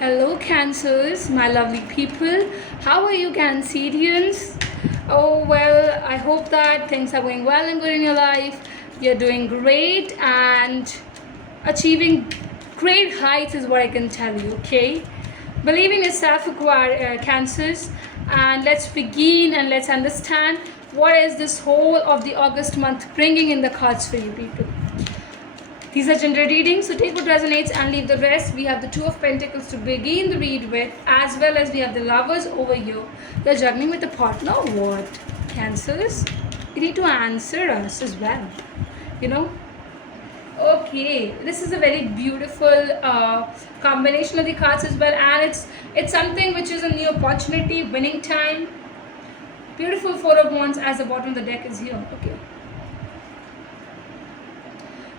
Hello, Cancers, my lovely people. How are you, Cancerians? Oh, well, I hope that things are going well and good in your life. You're doing great and achieving great heights, is what I can tell you, okay? Believe in yourself, Cancers, and let's begin and let's understand what is this whole of the August month bringing in the cards for you people. These are general readings, so take what resonates and leave the rest. We have the Two of Pentacles to begin the read with, as well as we have the Lovers over here. You're juggling with a partner or what? Cancers? You need to answer us as well. You know? Okay, this is a very beautiful combination of the cards as well, and it's something which is a new opportunity, winning time. Beautiful Four of Wands as the bottom of the deck is here. Okay.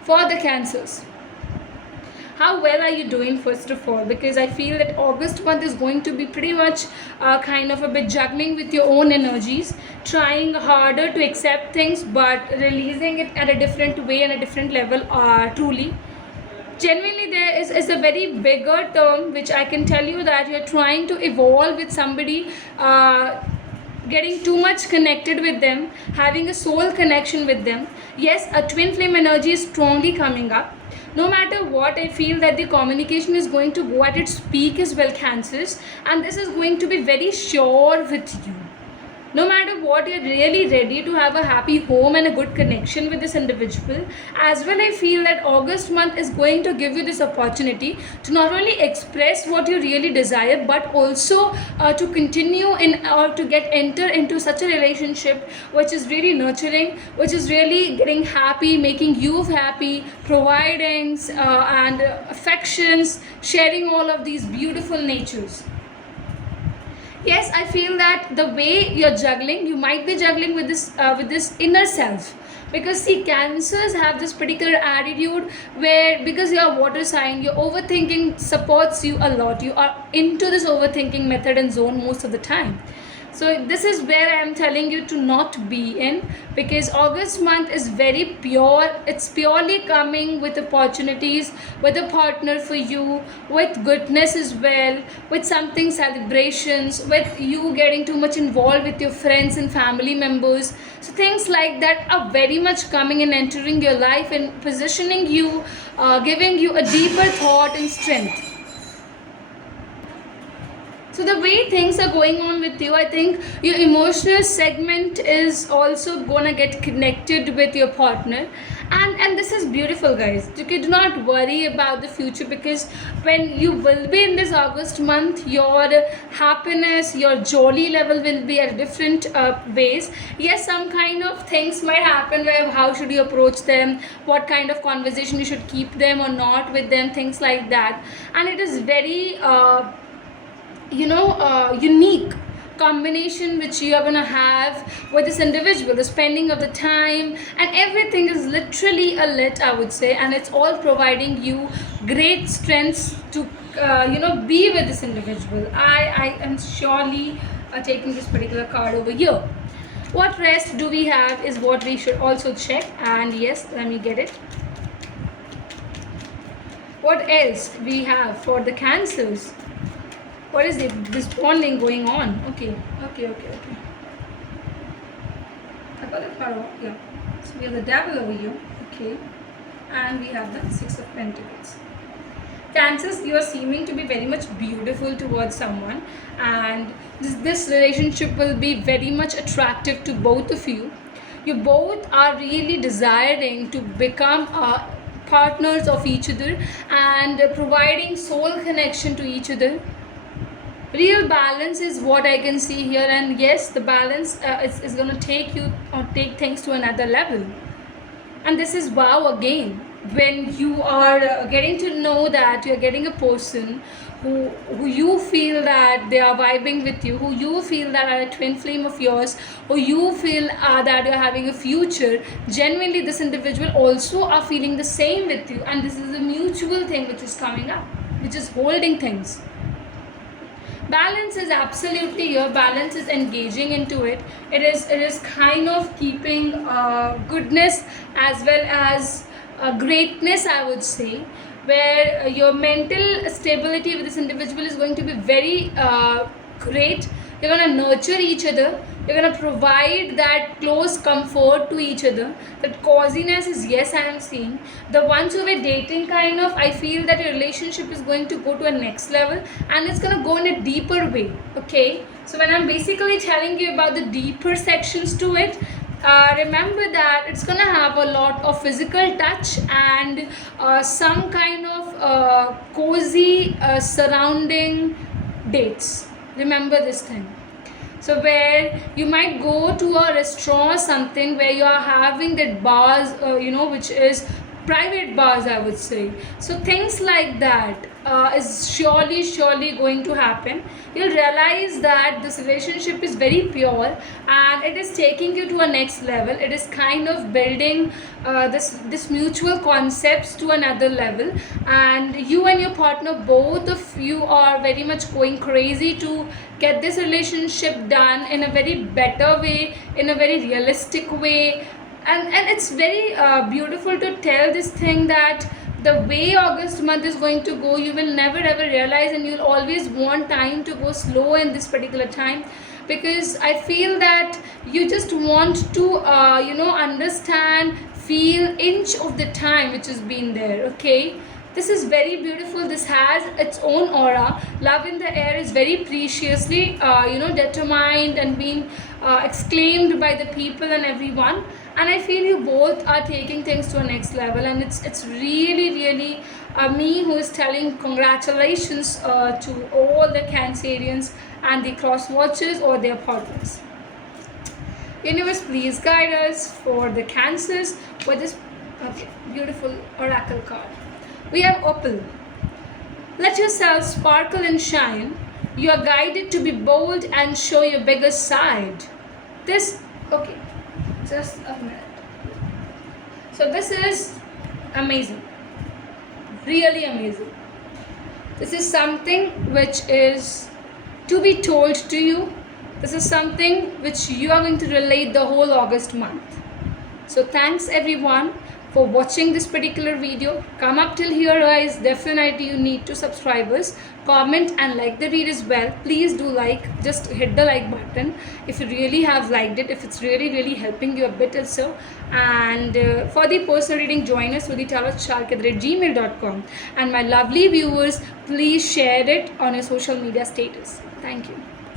For the Cancers, how well are you doing, first of all? Because I feel that August month is going to be pretty much kind of a bit juggling with your own energies, trying harder to accept things but releasing it at a different way and a different level. Truly, genuinely, there is a very bigger term which I can tell you, that you're trying to evolve with somebody, getting too much connected with them, having a soul connection with them. Yes, a twin flame energy is strongly coming up. No matter what, I feel that the communication is going to go at its peak as well, Cancers, and this is going to be very sure with you. No matter what, you're really ready to have a happy home and a good connection with this individual. As well, I feel that August month is going to give you this opportunity to not only express what you really desire, but also to continue in, or to get enter into such a relationship which is really nurturing, which is really getting happy, making you happy, providing and affections, sharing all of these beautiful natures. Yes, I feel that the way you're juggling, you might be juggling with this inner self, because see, Cancers have this particular attitude where, because you're a water sign, your overthinking supports you a lot. You are into this overthinking method and zone most of the time. So this is where I am telling you to not be in, because August month is very pure. It's purely coming with opportunities, with a partner for you, with goodness as well, with something celebrations, with you getting too much involved with your friends and family members. So things like that are very much coming and entering your life and positioning you, giving you a deeper thought and strength. So the way things are going on with you, I think your emotional segment is also gonna get connected with your partner, and this is beautiful, guys. Okay, do not worry about the future, because when you will be in this August month, your happiness, your jolly level will be at different ways. Yes, some kind of things might happen where how should you approach them, what kind of conversation you should keep them or not with them, things like that, and it is very unique combination which you are going to have with this individual. The spending of the time and everything is literally a lit, I would say, and it's all providing you great strengths to be with this individual. I am surely taking this particular card over here. What rest do we have is what we should also check, and yes, let me get it. What else we have for the Cancers? What is this bonding going on? Okay. I got it far off. Yeah. So we have the Devil over here. Okay. And we have the Six of Pentacles. Cancers, you are seeming to be very much beautiful towards someone, and this relationship will be very much attractive to both of you. You both are really desiring to become partners of each other and providing soul connection to each other. Real balance is what I can see here, and yes, the balance is going to take you or take things to another level. And this is wow again, when you are getting to know that you're getting a person who you feel that they are vibing with you, who you feel that are a twin flame of yours, who you feel that you're having a future. Genuinely, this individual also are feeling the same with you, and this is a mutual thing which is coming up, which is holding things. Balance is absolutely here. Balance is engaging into it. It is kind of keeping goodness as well as greatness, I would say. where your mental stability with this individual is going to be very great. You're going to nurture each other. You're going to provide that close comfort to each other. That coziness is, yes, I am seeing. The ones who were dating, kind of, I feel that your relationship is going to go to a next level, and it's going to go in a deeper way. Okay, so when I'm basically telling you about the deeper sections to it, remember that it's gonna have a lot of physical touch and some kind of cozy surrounding dates. Remember this thing. So where you might go to a restaurant or something where you are having that bars, which is private bars, I would say. So things like that is surely going to happen. You'll realize that this relationship is very pure and it is taking you to a next level. It is kind of building this mutual concepts to another level, and you and your partner, both of you, are very much going crazy to get this relationship done in a very better way, in a very realistic way. And it's very beautiful to tell this thing that the way August month is going to go, you will never ever realize, and you'll always want time to go slow in this particular time, because I feel that you just want to understand, feel inch of the time which has been there. Okay, this is very beautiful. This has its own aura. Love in the air is very preciously determined and being exclaimed by the people and everyone, and I feel you both are taking things to a next level, and it's really me who is telling congratulations to all the Cancerians and the cross watchers or their partners. Universe, please guide us for the Cancers with this beautiful oracle card. We have Opal. Let yourself sparkle and shine. You are guided to be bold and show your biggest side. Just a minute. So this is amazing. Really amazing. This is something which is to be told to you. This is something which you are going to relate the whole August month. So thanks everyone for watching this particular video. Come up till here, guys. Definitely you need to subscribers, comment and like the read as well. Please do like, just hit the like button if you really have liked it, if it's really helping you a bit or so. And for the personal reading, join us with the tarotshark@gmail.com. And my lovely viewers, please share it on your social media status. Thank you.